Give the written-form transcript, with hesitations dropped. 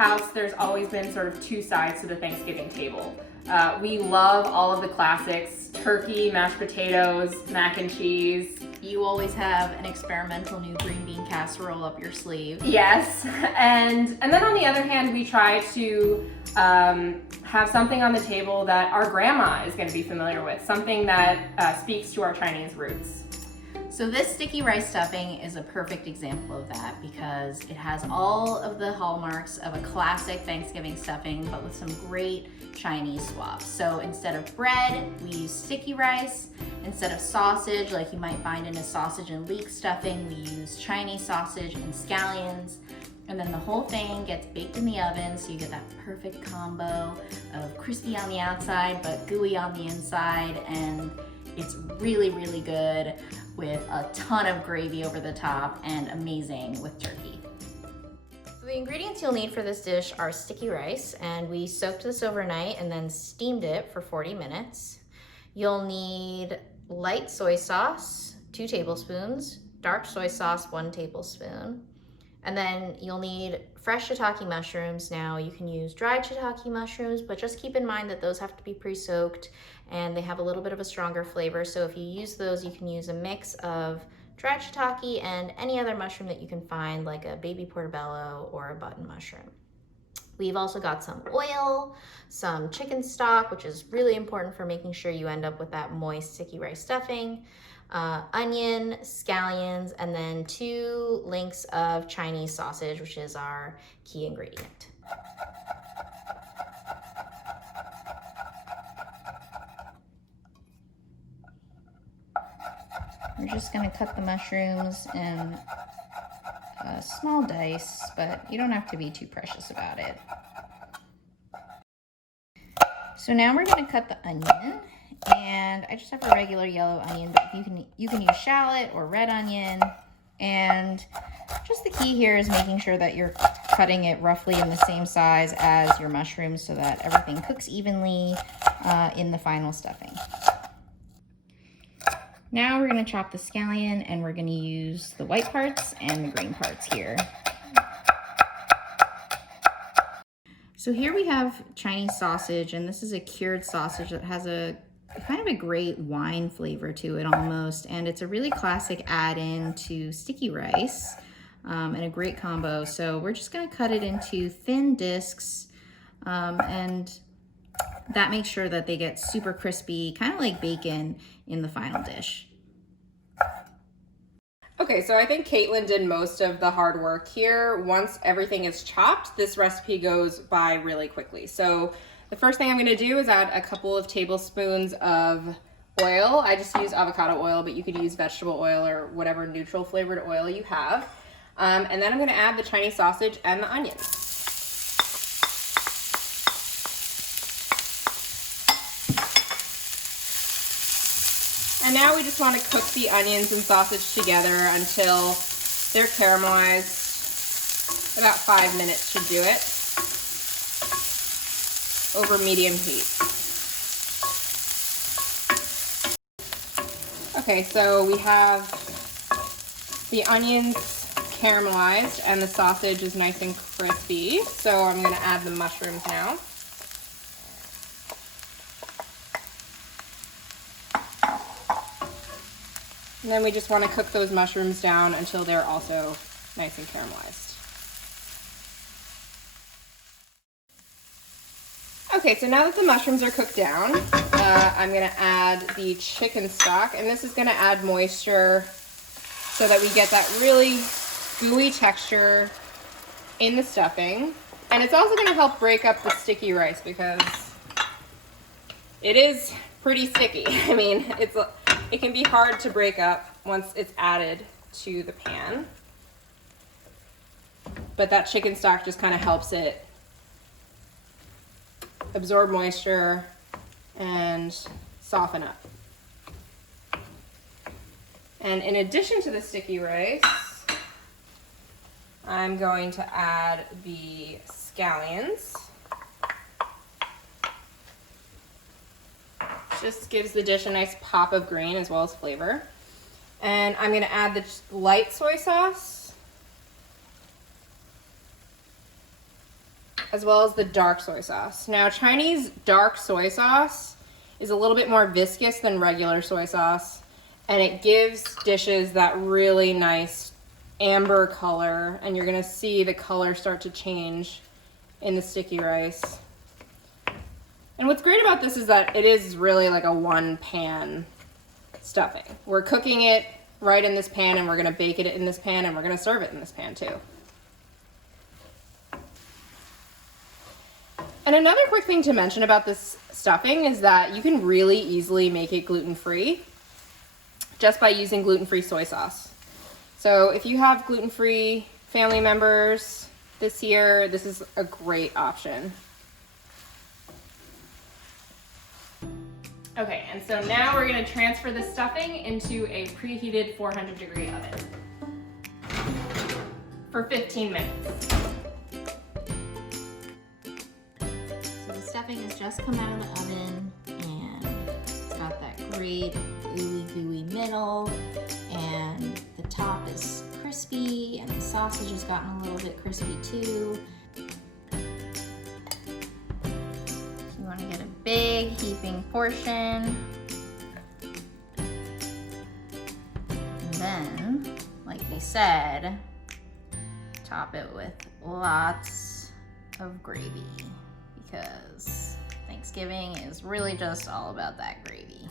house, there's always been sort of two sides to the Thanksgiving table. We love all of the classics: turkey, mashed potatoes, mac and cheese. You always have an experimental new green bean casserole up your sleeve. Yes, and then on the other hand, we try to have something on the table that our grandma is going to be familiar with, something that speaks to our Chinese roots. So this sticky rice stuffing is a perfect example of that because it has all of the hallmarks of a classic Thanksgiving stuffing, but with some great Chinese swaps. So instead of bread, we use sticky rice. Instead of sausage, like you might find in a sausage and leek stuffing, we use Chinese sausage and scallions. And then the whole thing gets baked in the oven, so you get that perfect combo of crispy on the outside, but gooey on the inside. And it's really, really good with a ton of gravy over the top and amazing with turkey. So the ingredients you'll need for this dish are sticky rice, and we soaked this overnight and then steamed it for 40 minutes. You'll need light soy sauce, 2 tablespoons, dark soy sauce, 1 tablespoon. And then you'll need fresh shiitake mushrooms. Now you can use dried shiitake mushrooms, but just keep in mind that those have to be pre-soaked and they have a little bit of a stronger flavor. So if you use those, you can use a mix of dried shiitake and any other mushroom that you can find, like a baby portobello or a button mushroom. We've also got some oil, some chicken stock, which is really important for making sure you end up with that moist sticky rice stuffing, onion, scallions, and then 2 links of Chinese sausage, which is our key ingredient. We're just gonna cut the mushrooms in a small dice, but you don't have to be too precious about it. So now we're gonna cut the onion, and I just have a regular yellow onion, but you can use shallot or red onion. And just the key here is making sure that you're cutting it roughly in the same size as your mushrooms so that everything cooks evenly in the final stuffing. Now we're gonna chop the scallion, and we're gonna use the white parts and the green parts here. So here we have Chinese sausage, and this is a cured sausage that has a kind of a great wine flavor to it almost, and it's a really classic add-in to sticky rice and a great combo. So we're just gonna cut it into thin discs, and that makes sure that they get super crispy, kind of like bacon in the final dish. Okay, so I think Caitlin did most of the hard work here. Once everything is chopped, this recipe goes by really quickly. So the first thing I'm gonna do is add a couple of tablespoons of oil. I just use avocado oil, but you could use vegetable oil or whatever neutral flavored oil you have. And then I'm gonna add the Chinese sausage and the onions. And now we just want to cook the onions and sausage together until they're caramelized. About 5 minutes should do it. Over medium heat. Okay, so we have the onions caramelized and the sausage is nice and crispy. So I'm going to add the mushrooms now. And then we just want to cook those mushrooms down until they're also nice and caramelized. Okay, so now that the mushrooms are cooked down, I'm going to add the chicken stock, and this is going to add moisture so that we get that really gooey texture in the stuffing. And it's also going to help break up the sticky rice because it is pretty sticky. I mean, it can be hard to break up once it's added to the pan. But that chicken stock just kind of helps it absorb moisture and soften up. And in addition to the sticky rice, I'm going to add the scallions. Just gives the dish a nice pop of green as well as flavor. And I'm going to add the light soy sauce. as well as the dark soy sauce. Now, Chinese dark soy sauce is a little bit more viscous than regular soy sauce, and it gives dishes that really nice amber color, and you're gonna see the color start to change in the sticky rice. And what's great about this is that it is really like a one pan stuffing. We're cooking it right in this pan, and we're gonna bake it in this pan, and we're gonna serve it in this pan too. And another quick thing to mention about this stuffing is that you can really easily make it gluten-free just by using gluten-free soy sauce. So if you have gluten-free family members this year, this is a great option. Okay, and so now we're gonna transfer the stuffing into a preheated 400-degree oven for 15 minutes. So the stuffing has just come out of the oven, and it's got that great ooey gooey middle, and the top is crispy, and the sausage has gotten a little bit crispy too. You want to get a big heaping portion, and then, like we said, top it with lots of gravy, because Thanksgiving is really just all about that gravy.